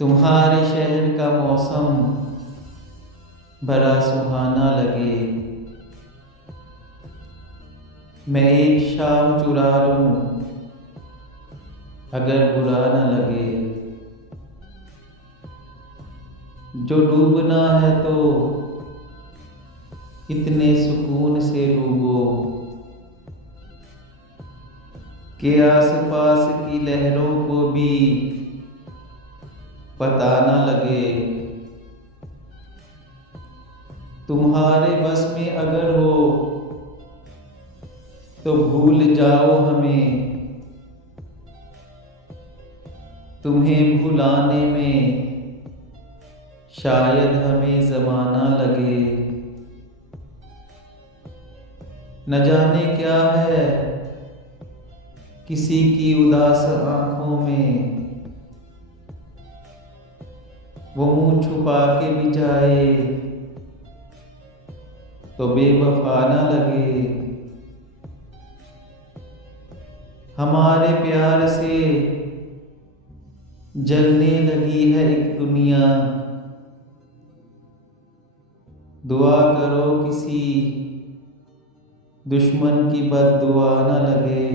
तुम्हारे शहर का मौसम बड़ा सुहाना लगे। मैं एक शाम चुरा लूं अगर बुरा न लगे। जो डूबना है तो इतने सुकून से डूबो कि आसपास की लहरों को भी पता न लगे। तुम्हारे बस में अगर हो तो भूल जाओ हमें। तुम्हें भुलाने में शायद हमें ज़माना लगे। न जाने क्या है किसी की उदास आंखों में, वो मुंह छुपा के भी जाए तो बेवफा न लगे। हमारे प्यार से जलने लगी है एक दुनिया। दुआ करो किसी दुश्मन की बद्दुआ न लगे।